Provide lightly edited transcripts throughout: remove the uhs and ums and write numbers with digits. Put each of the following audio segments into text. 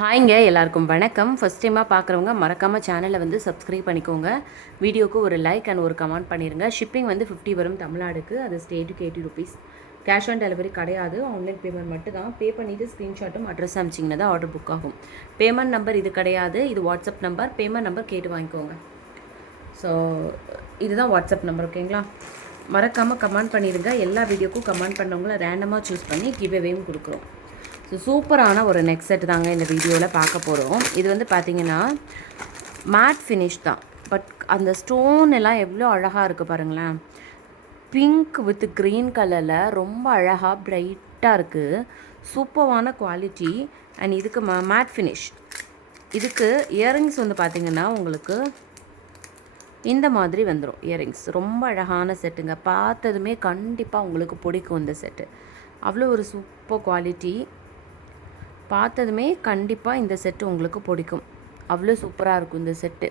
ஹாய்ங்க எல்லாருக்கும் வணக்கம். ஃபஸ்ட் டைமாக பார்க்குறவங்க மறக்காமல் சேனலை வந்து சப்ஸ்கிரைப் பண்ணிக்கோங்க. வீடியோக்கு ஒரு லைக் அண்ட் ஒரு கமெண்ட் பண்ணிடுங்க. ஷிப்பிங் வந்து 50 வரும் தமிழ்நாடுக்கு. அது ஸ்டேட்டுக்கு 80 ருபீஸ். கேஷ் ஆன் டெலிவரி கிடையாது, ஆன்லைன் பேமெண்ட் மட்டும் தான். பே பண்ணிவிட்டு ஸ்க்ரீன்ஷாட்டும் அட்ரஸ் அனுப்பிச்சிங்கன்னா தான் ஆர்டர் புக் ஆகும். பேமெண்ட் நம்பர் இது கிடையாது, இது வாட்ஸ்அப் நம்பர். பேமெண்ட் நம்பர் கேட்டு வாங்கிக்கோங்க. ஸோ இதுதான் வாட்ஸ்அப் நம்பர், ஓகேங்களா? மறக்காமல் கமெண்ட் பண்ணிடுங்க. எல்லா வீடியோக்கும் கமெண்ட் பண்ணவங்கள ரேண்டமாக சூஸ் பண்ணி கிவ்அவேவும் கொடுக்குறோம். ஸோ சூப்பரான ஒரு நெக் செட் தாங்க இந்த வீடியோவில் பார்க்க போகிறோம். இது வந்து பார்த்திங்கன்னா மேட் ஃபினிஷ் தான், பட் அந்த ஸ்டோன் எல்லாம் எவ்வளோ அழகாக இருக்குது பாருங்களேன். பிங்க் வித் க்ரீன் கலரில் ரொம்ப அழகாக ப்ரைட்டாக இருக்குது. சூப்பரான குவாலிட்டி. அண்ட் இதுக்கு மேட் ஃபினிஷ். இதுக்கு இயரிங்ஸ் வந்து பார்த்திங்கன்னா உங்களுக்கு இந்த மாதிரி வந்துடும். இயரிங்ஸ் ரொம்ப அழகான செட்டுங்க. பார்த்ததுமே கண்டிப்பாக உங்களுக்கு பிடிக்கும் இந்த செட்டு. அவ்வளோ ஒரு சூப்பர் குவாலிட்டி. பார்த்ததுமே கண்டிப்பாக இந்த செட்டு உங்களுக்கு பிடிக்கும். அவ்வளோ சூப்பராக இருக்கும் இந்த செட்டு,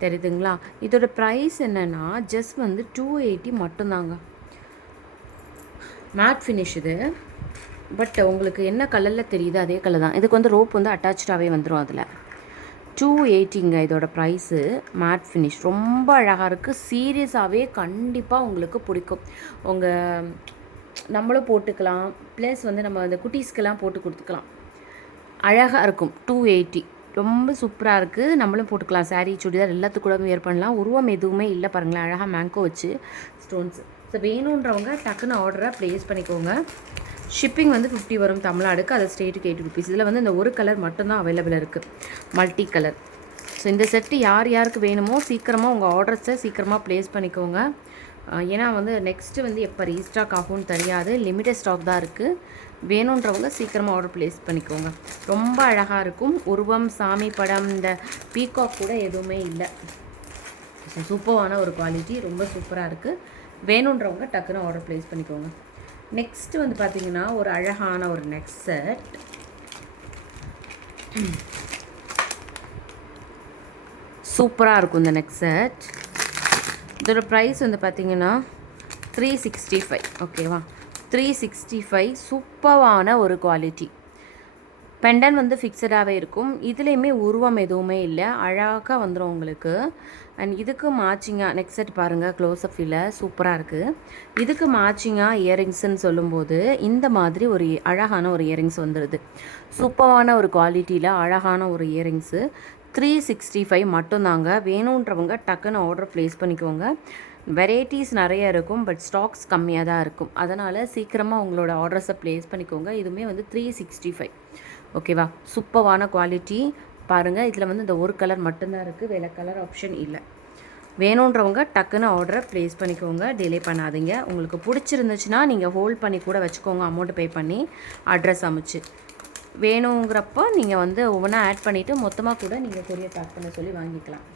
தெரியுதுங்களா? இதோட ப்ரைஸ் என்னென்னா ஜஸ்ட் வந்து 280 மட்டும்தாங்க. மேட் ஃபினிஷ் இது. பட் உங்களுக்கு என்ன கலரில் தெரியுது அதே கலர் தான். இதுக்கு வந்து ரோப் வந்து அட்டாச்சாகவே வந்துடும். அதில் 280ங்க இதோட ப்ரைஸு. மேட் ஃபினிஷ் ரொம்ப அழகாக இருக்குது. சீரியஸாகவே கண்டிப்பாக உங்களுக்கு பிடிக்கும். உங்கள் நம்மளும் போட்டுக்கலாம், ப்ளஸ் வந்து நம்ம அந்த குட்டீஸ்க்கெல்லாம் போட்டு கொடுத்துக்கலாம். அழகாக இருக்கும். 280 ரொம்ப சூப்பராக இருக்குது. நம்மளும் போட்டுக்கலாம். சாரீ, சுடிதார் எல்லாத்துக்கூட வியர் பண்ணலாம். உருவம் எதுவுமே இல்லை பாருங்களேன். அழகாக மேங்கோ வச்சு ஸ்டோன்ஸ். ஸோ வேணுன்றவங்க டக்குன்னு ஆர்டரை ப்ளேஸ் பண்ணிக்கோங்க. ஷிப்பிங் வந்து 50 வரும் தமிழ்நாடுக்கு. அது ஸ்டேட்டுக்கு 80 ருபீஸ். இதில் வந்து இந்த ஒரு கலர் மட்டும்தான் அவைலபிள் இருக்குது, மல்டி கலர். ஸோ இந்த செட்டு யார் யாருக்கு வேணுமோ சீக்கிரமாக உங்கள் ஆர்டர்ஸை சீக்கிரமாக ப்ளேஸ் பண்ணிக்கோங்க. ஏன்னா வந்து நெக்ஸ்ட்டு வந்து எப்போ ரீஸ்டாக் ஆகும்னு தெரியாது. லிமிட்டட் ஸ்டாக் தான் இருக்குது. வேணுன்றவங்க சீக்கிரமாக ஆர்டர் ப்ளேஸ் பண்ணிக்கோங்க. ரொம்ப அழகாக இருக்கும். உருவம், சாமி படம், இந்த பீகாக் கூட எதுவுமே இல்லை. சூப்பரான ஒரு குவாலிட்டி. ரொம்ப சூப்பராக இருக்குது. வேணுன்றவங்க டக்குன்னு ஆர்டர் ப்ளேஸ் பண்ணிக்கோங்க. நெக்ஸ்ட்டு வந்து பார்த்திங்கன்னா ஒரு அழகான ஒரு நெக் செட். சூப்பராக இருக்கும் இந்த நெக் செட். இதோட ப்ரைஸ் வந்து பார்த்திங்கன்னா 365. ஓகேவா? 365. சூப்பரான ஒரு குவாலிட்டி. பெண்டன் வந்து ஃபிக்ஸடாகவே இருக்கும். இதுலேயுமே உருவம் எதுவுமே இல்லை, அழகாக வந்துடும் உங்களுக்கு. அண்ட் இதுக்கு மேட்சிங்காக நெக் செட் பாருங்கள், க்ளோஸ்அப் ஃபீல் சூப்பராக இருக்குது. இதுக்கு மேட்சிங்காக இயரிங்ஸ்ன்னு சொல்லும்போது இந்த மாதிரி ஒரு அழகான ஒரு இயரிங்ஸ் வந்துடுது. சூப்பரான ஒரு குவாலிட்டியில் அழகான ஒரு இயரிங்ஸு. 365 மட்டும்தாங்க. வேணுன்றவங்க டக்குன்னு ஆர்டர் ப்ளேஸ் பண்ணிக்கோங்க. வெரைட்டிஸ் நிறைய இருக்கும், பட் ஸ்டாக்ஸ் கம்மியாக தான் இருக்கும். அதனால் சீக்கிரமாக உங்களோட ஆர்டர்ஸை ப்ளேஸ் பண்ணிக்கோங்க. இதுவுமே வந்து 365. ஓகேவா? சூப்பரான குவாலிட்டி பாருங்கள். இதில் வந்து இந்த ஒரு கலர் மட்டும்தான் இருக்குது, வேறு கலர் ஆப்ஷன் இல்லை. வேணுன்றவங்க டக்குன்னு ஆர்டரை ப்ளேஸ் பண்ணிக்கோங்க. டிலே பண்ணாதீங்க. உங்களுக்கு பிடிச்சிருந்துச்சுன்னா நீங்கள் ஹோல்ட் பண்ணி கூட வச்சுக்கோங்க, அமௌண்ட்டு பே பண்ணி அட்ரஸ் அமைச்சு. வேணுங்கிறப்போ நீங்கள் வந்து ஒவ்வொன்றா ஆட் பண்ணிவிட்டு மொத்தமாக கூட நீங்கள் கொரியர் பேக் பண்ண சொல்லி வாங்கிக்கலாம்.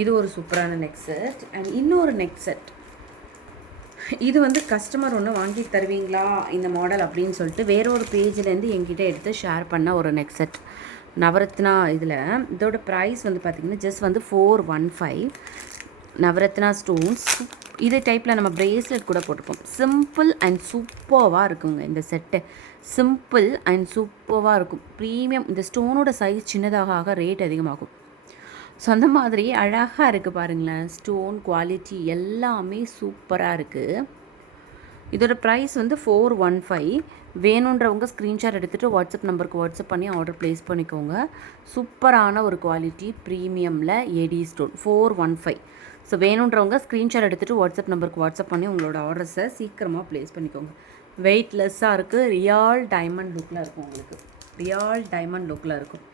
இது ஒரு சூப்பரான நெக் செட். அண்ட் இன்னொரு நெக் செட். இது வந்து கஸ்டமர் ஒன்று வாங்கி தருவீங்களா இந்த மாடல் அப்படின்னு சொல்லிட்டு வேறொரு பேஜ்லேருந்து என்கிட்ட எடுத்து ஷேர் பண்ண ஒரு நெக் செட். நவரத்னா இதில். இதோட ப்ரைஸ் வந்து பார்த்திங்கன்னா ஜஸ்ட் வந்து 415. நவரத்னா ஸ்டோன்ஸ். இது டைப்பில் நம்ம ப்ரேஸ்லெட் கூட போட்டுப்போம். சிம்பிள் அண்ட் சூப்பராக இருக்குங்க இந்த செட்டு. சிம்பிள் அண்ட் சூப்பராக இருக்கும். ப்ரீமியம். இந்த ஸ்டோனோட சைஸ் சின்னதாக ஆக ரேட் அதிகமாகும். ஸோ அந்த மாதிரி அழகாக இருக்குது பாருங்களேன். ஸ்டோன் குவாலிட்டி எல்லாமே சூப்பராக இருக்குது. இதோட ப்ரைஸ் வந்து 415. வேணுன்றவங்க ஸ்க்ரீன்ஷாட் எடுத்துகிட்டு வாட்ஸ்அப் நம்பருக்கு வாட்ஸ்அப் பண்ணி ஆர்டர் ப்ளேஸ் பண்ணிக்கோங்க. சூப்பரான ஒரு குவாலிட்டி ப்ரீமியமில் ஏடி ஸ்டோன் 415. ஸோ வேணுன்றவங்க ஸ்க்ரீன்ஷாட் எடுத்துகிட்டு வாட்ஸ்அப் நம்பருக்கு வாட்ஸ்அப் பண்ணி உங்களோட ஆர்டர்ஸை சீக்கிரமாக ப்ளேஸ் பண்ணிக்கோங்க. வெயிட்லெஸ்ஸாக இருக்குது. ரியல் டைமண்ட் லுக்கில் இருக்கும் உங்களுக்கு. ரியல் டைமண்ட் லுக்கில் இருக்கும்.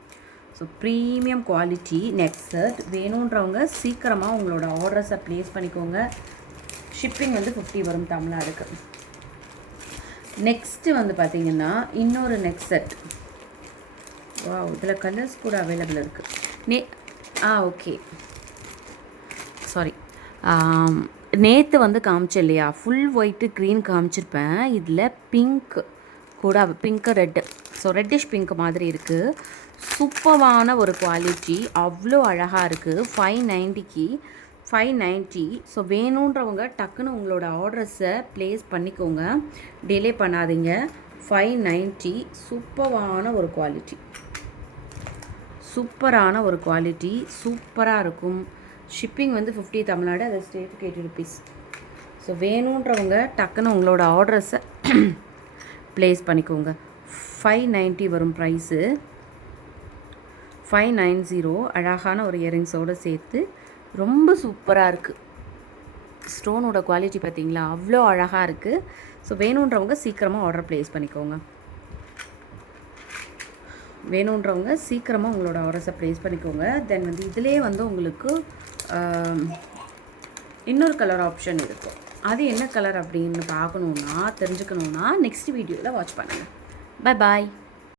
So premium quality neck set. வேணுன்றவங்க சீக்கிரமாக உங்களோட ஆர்டர்ஸை ப்ளேஸ் பண்ணிக்கோங்க. ஷிப்பிங் வந்து 50 வரும் தமிழ்நாடுக்கு. நெக்ஸ்ட்டு வந்து பார்த்திங்கன்னா இன்னொரு நெக் செட். வா, இதில் கலர்ஸ் கூட அவைலபிள் இருக்குது. Okay, sorry. நேற்று வந்து காமிச்சேன் இல்லையா, ஃபுல் ஒயிட்டு க்ரீன் காமிச்சிருப்பேன். இதில் பிங்க் கூட, pink red. So reddish pink மாதிரி இருக்குது. சூப்பரான ஒரு குவாலிட்டி. அவ்வளோ அழகாக இருக்குது. 590க்கு 590. ஸோ வேணுன்றவங்க டக்குன்னு உங்களோட ஆர்டர்ஸை ப்ளேஸ் பண்ணிக்கோங்க. டிலே பண்ணாதீங்க. 590. சூப்பரான ஒரு குவாலிட்டி, சூப்பரான ஒரு குவாலிட்டி, சூப்பராக இருக்கும். ஷிப்பிங் வந்து 50 தமிழ்நாடு, அது ஸ்டேட்டுக்கு 80 ருபீஸ். ஸோ வேணுன்றவங்க டக்குன்னு உங்களோட ஆர்டர்ஸை ப்ளேஸ் பண்ணிக்கோங்க. 590 வரும் ப்ரைஸு. 590. அழகான ஒரு இயரிங்ஸோடு சேர்த்து ரொம்ப சூப்பராக இருக்குது. ஸ்டோனோட குவாலிட்டி பார்த்தீங்களா, அவ்வளோ அழகாக இருக்குது. ஸோ வேணுன்றவங்க சீக்கிரமாக ஆர்டர் ப்ளேஸ் பண்ணிக்கோங்க. வேணுன்றவங்க சீக்கிரமாக உங்களோட ஆர்டர்ஸை ப்ளேஸ் பண்ணிக்கோங்க. தென் வந்து இதிலே வந்து உங்களுக்கு இன்னொரு கலர் ஆப்ஷன் இருக்கும். அது என்ன கலர் அப்படின்னு பார்க்கணுன்னா, தெரிஞ்சுக்கணுன்னா நெக்ஸ்ட் வீடியோவில் வாட்ச் பண்ணுங்கள். Bye bye.